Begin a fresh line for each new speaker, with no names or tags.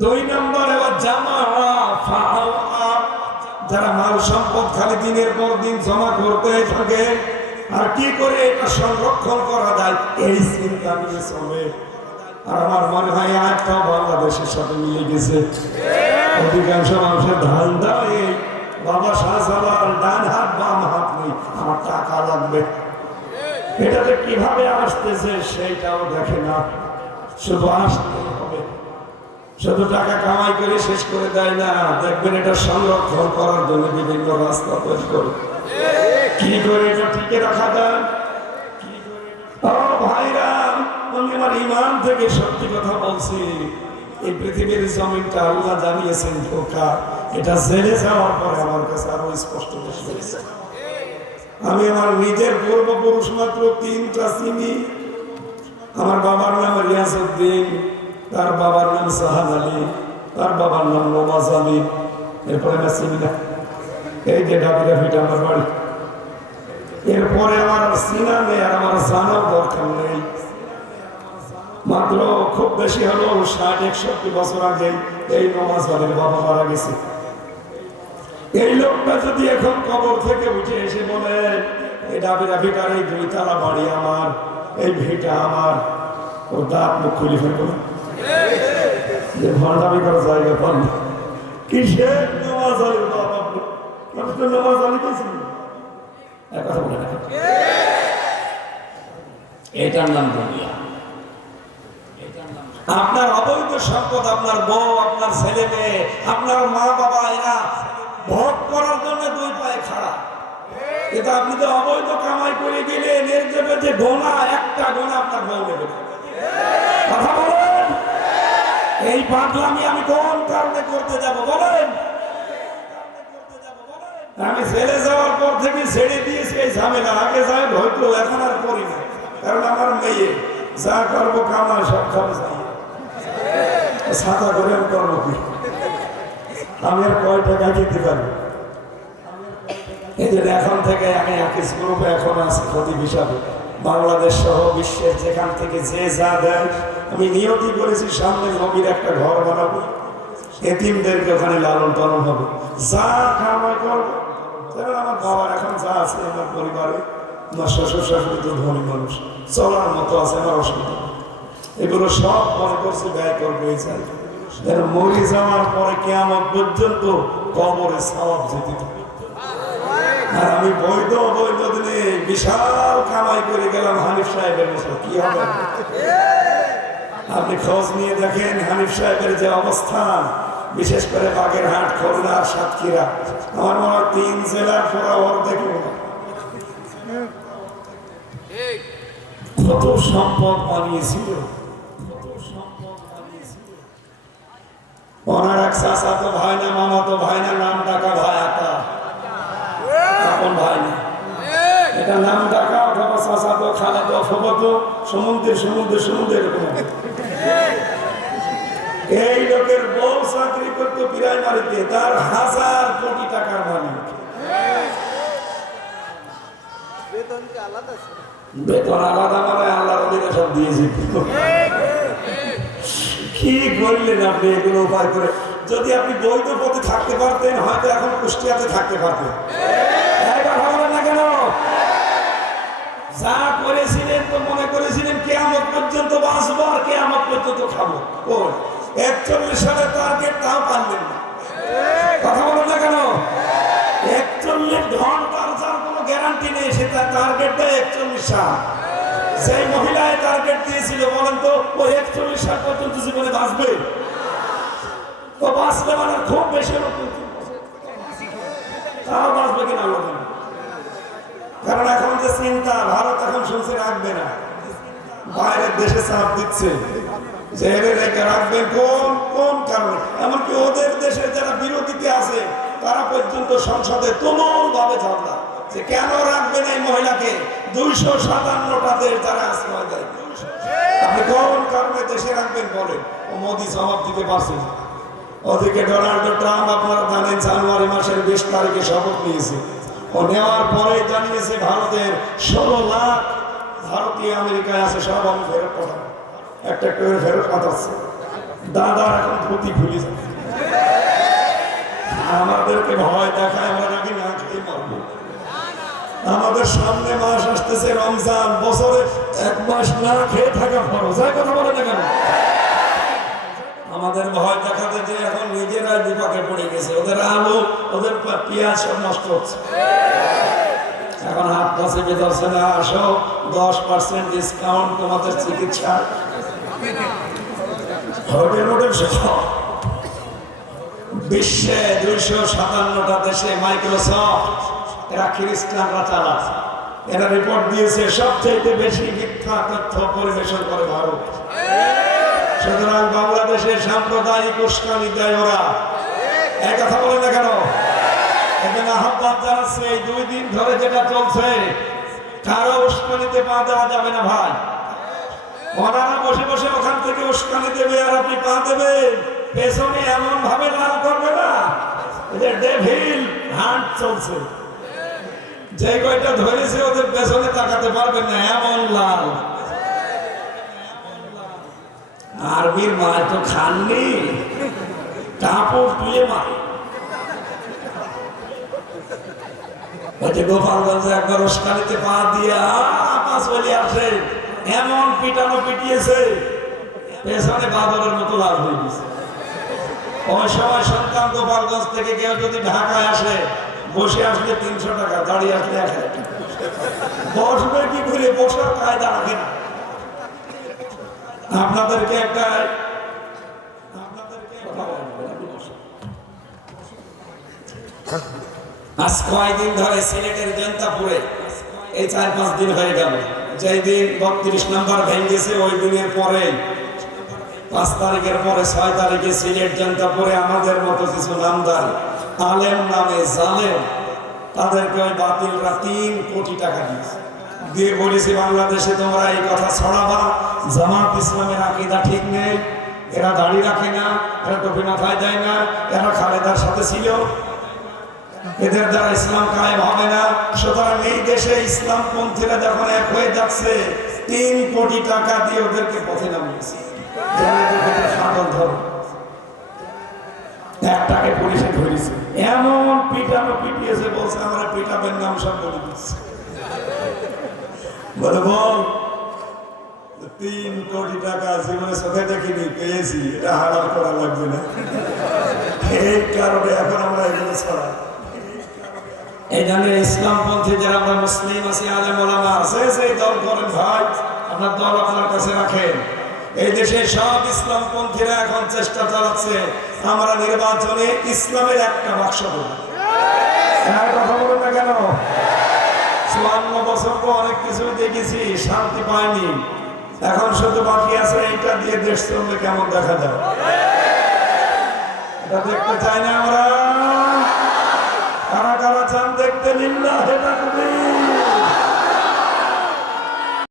দুই নম্বরে যারা মাল সম্পদ খালি দিনের পর দিন জমা করতে থাকে, আর কি করে এটা সংরক্ষণ করা যায়, এই চিন্তা নিয়ে চলে। আর আমার মনে হয় আজটাও বাংলাদেশের সাথে মিলে গেছে। অধিকাংশ মানুষের ধান দেয় বাবা শাহজালাল ডান হাত, বাম হাত নেই, আমার টাকা লাগবে। এটাতে কীভাবে আসতেছে সেইটাও দেখে না। শুধু আসতে শুধু টাকা কামাই করে শেষ করে দেয় না। দেখবেন এটা সংরক্ষণ করার জন্য বিভিন্ন রাস্তা তৈরি করে। কি করে এটা টিকে রাখা যায়? ভাইরা, আমি আমার ইমান থেকে সত্যি কথা বলছি। এই পৃথিবীর জমিনটা আল্লাহ জানিয়েছেন ধোকা। এটা জেলে যাওয়ার পরে আমার কাছে আরও স্পষ্ট হয়েছে আমি আমার নিজের পূর্বপুরুষ মাত্র তিনটা চিনি। আমার বাবার নাম রিয়াজউদ্দিন। তার বাবার নাম সাহাদ আলী, তার বাবার নাম নমাজ আলী। এরপরে না এই যে ডাবিরা ফিটা আমার বাড়ি। এরপরে আমার চিনা নেই আর আমার জানার দরকার নেই। মাত্র খুব বেশি হলো ষাট, একষট্টি বছর আগে এই নমাজ আলীর বাবা মারা গেছে। এই লোকটা যদি এখন কবর থেকে উঠে এসে বলে, এই ডাবিরা ভিটার এই দুই তালা বাড়ি আমার, এই ভিটা আমার। ও দাঁত মুখ খুলি ফেলব। বলে আপনার অবৈধ সম্পদ, আপনার বউ, আপনার ছেলে মেয়ে, আপনার মা বাবা, এরা ভোগ করার জন্য দুই পায়ে খাড়া। এটা আপনি তো অবৈধ কামাই করে গেলেন, এর যে গোনা, একটা গোনা আপনার বউ কথা বলেন এই পাগলামি আমি কোন কারণে করতে যাব বলেন? আমি ছেড়ে যাওয়ার পর থেকে ছেড়ে দিয়েছি এই ঝামেলা, আগে যাই হয়তো এখন আর করি না। কারণ আমার মেয়ে, যা করব কামাই সব খাবে যাই। ছাতা করে আমি করব কি? আমি আর কয় টাকা খেতে পারি? এই জন্য এখন থেকে আমি আকিস গ্রুপে এখন আছি খতিব হিসাবে। বাংলাদেশ সহ বিশ্বের যেখান থেকে যে যা দেয় আমি নিয়তি করেছি, সামনে নবীর একটা ঘর বানাবো। এতিমদেরকে ওখানে লালন পালন হবে। যা কামাই করব। আমার বাবার এখন যা আছে আমার পরিবারে, আমার শ্বশুর শাশুড়ি তো ধনী মানুষ। চলার মতো আছে, আমার অসুবিধা। এগুলো সব মনে করছি ব্যয় করব এই চাই মরি যাওয়ার পরে কেমন পর্যন্ত কবরে সওয়াব যেতে থাকে আর আমি বৈধ, অবৈধ দিনে বিশাল কামাই করে গেলাম হানিফ সাহেবের কি হবে? আপনি খোঁজ নিয়ে দেখেন হানিফ সাহেবের যে অবস্থান বিশেষ করে বাগেরহাট খুলনা সাতক্ষীরা। আমার মনে হয় তিন জেলার পুরো অর্ধেক কত সম্পদ বানিয়েছিল ওনার এক চাচা তো ভাই না মামা তো ভাই না নাম ডাকা ভাই আতা আপন ভাই না। এটা নাম ডাকা অথবা চাচা তো খালা তো অথবা তো সমুদ্রের সমুদ্রে সমুদ্রে এরকম। এই লোকের বউ চাকরি করতো প্রাইমারিতে তার হাজার কোটি টাকার মালিক। বেতন আলাদা মানে আল্লাহ সব দিয়েছে। কি করলেন আপনি এগুলো উপায় করে? যদি আপনি বৈধ পথে থাকতে পারতেন হয়তো এখন কুষ্টিয়াতে থাকতে পারতেন। যা করেছিলেন তো মনে করেছিলেন কেয়ামত পর্যন্ত বাঁচবো। পর্যন্ত খাব। ওই, একচল্লিশ সালের টার্গেট তাও পারলেন না। কথা বলেন না কেন? একচল্লিশ ঘণ্টার যার কোনো গ্যারান্টি নেই সেটা টার্গেটটা একচল্লিশ সাল সেই মহিলায় টার্গেট দিয়েছিল, বলেন তো, ও একচল্লিশ সাল পর্যন্ত জীবনে বাঁচবে? ও বাঁচলে মানে খুব বেশি তাও বাঁচবে কিনা লোক কারণ এখন যে চিন্তা, ভারত এখন শুনছে রাখবে না। বাইরের দেশে চাপ দিচ্ছে। এদের রেখে রাখবেন, কোন কোন কারণে? এমনকি ওদের দেশের যারা বিরোধীতে আছে, তারা পর্যন্ত সংসদে তুমুল ভাবে ঝগড়া যে কেন রাখবেন এই মহিলাকে? দুইশো সাতান্নটা দেশ যারা আশ্রয় দেয় আপনি কোন কারণে দেশে রাখবেন বলেন? ও মোদি জবাব দিতে পারছে ওদিকে ডোনাল্ড ট্রাম্প আপনারা জানেন, জানুয়ারি মাসের বিশ তারিখে শপথ নিয়েছে। ও নেওয়ার পরে জানিয়েছে, ভারতের ষোলো লাখ ভারতীয় আমেরিকায় আছে, সব আমি ফেরত পাঠাবো একটা করে ফেরত পাঠাচ্ছে। দাদার এখন ক্ষতি খুলে আমাদেরকে ভয় দেখায়, আমরা নাকি না খেয়ে মারবো। আমাদের সামনে মাস আসতেছে রমজান, বছরে এক মাস না খেয়ে থাকা ফরজ। হয় কথা বলে না কেন? আমাদের ভয় দেখাতে যে এখন নিজেরাই বিপাকে পড়ে গেছে। ওদের আলু, ওদের পেঁয়াজ সব নষ্ট হচ্ছে। এখন হাত কাছে না। আসো, দশ পার্সেন্ট ডিসকাউন্ট তোমাদের চিকিৎসা বিশ্বে দুইশো সাতান্নটা দেশে মাইক্রোসফট এরা রিপোর্ট দিয়েছে সবচেয়ে বেশি সুতরাং বাংলাদেশের সাম্প্রদায়িক উস্কানি দেয় ওরা। এক কথা বলে না কেন? এখানে আহ্বান জানাচ্ছে দুই দিন ধরে যেটা চলছে, কারও উস্কানিতে পা দেওয়া যাবে না ভাই। ওনারা বসে বসে ওখান থেকে উস্কানি দেবে আর আপনি পা দেবেন। পেছনে এমন ভাবে লাল করবে না। যে কয়টা ধরেছে ওদের পেছনে তাকাতে পারবেন না, এমন লাল। আরবির মার তো খাননি। কাপড় তুলে মারে গোপালগঞ্জে একবার উস্কানিতে পা দিয়ে আপাস বলে আসে এমন পিটানো পিটিয়েছে, পেছনে বাদরের মতো লাল হয়ে গেছে। ওই সময় সন্তান গোপালগঞ্জ থেকে কেউ যদি ঢাকায় আসে, বসে আসলে তিনশো টাকা, দাঁড়িয়ে আসলে এক হাজার টাকা। বসবে কি করে? বসার কায়দা রাখে না। আপনাদেরকে একটা আজ কয়দিন ধরে সিলেটের জনতাপুরে এই চার পাঁচ দিন হয়ে গেল। যেই দিন বত্রিশ নম্বর ভেঙেছে ওই দিনের পরে, পাঁচ তারিখের পরে, ছয় তারিখে সিলেট জনতাপুরে আমাদের মতো কিছু নামদার, আলেম নামে জালেম, তাদেরকে ওই বাতিলরা তিন কোটি টাকা দিয়েছে। দিয়ে বলেছি, বাংলাদেশে তোমরা এই কথা ছড়াবা, জামাত ইসলামের আকিদা ঠিক নেই, এরা দাড়ি রাখে না, এরা টুপি মাথায় দেয় না, এরা খালেদার সাথে ছিল। এদের দ্বারা ইসলাম কায়েম হবে না। সুতরাং এই দেশে ইসলাম পন্থীরা যখন এক হয়ে যাচ্ছে, তিন কোটি টাকা দিয়ে ওদেরকে পথে নামিয়েছে। পেয়েছি। এটা করা লাগবে না। এই কারণে এখন আমরা এগুলো ছড়াই। আমরা নির্বাচনে ইসলামের একটা বাক্স হ্যাঁ কেন? অনেক কিছু দেখেছি, শান্তি পাইনি। এখন শুধু বাকি আছে, এইটা দিয়ে দেশ চললে কেমন দেখা যায়? এটা দেখতে চাই না আমরা। কারা কারা চান দেখতে নিল্লাহ হেটা কবির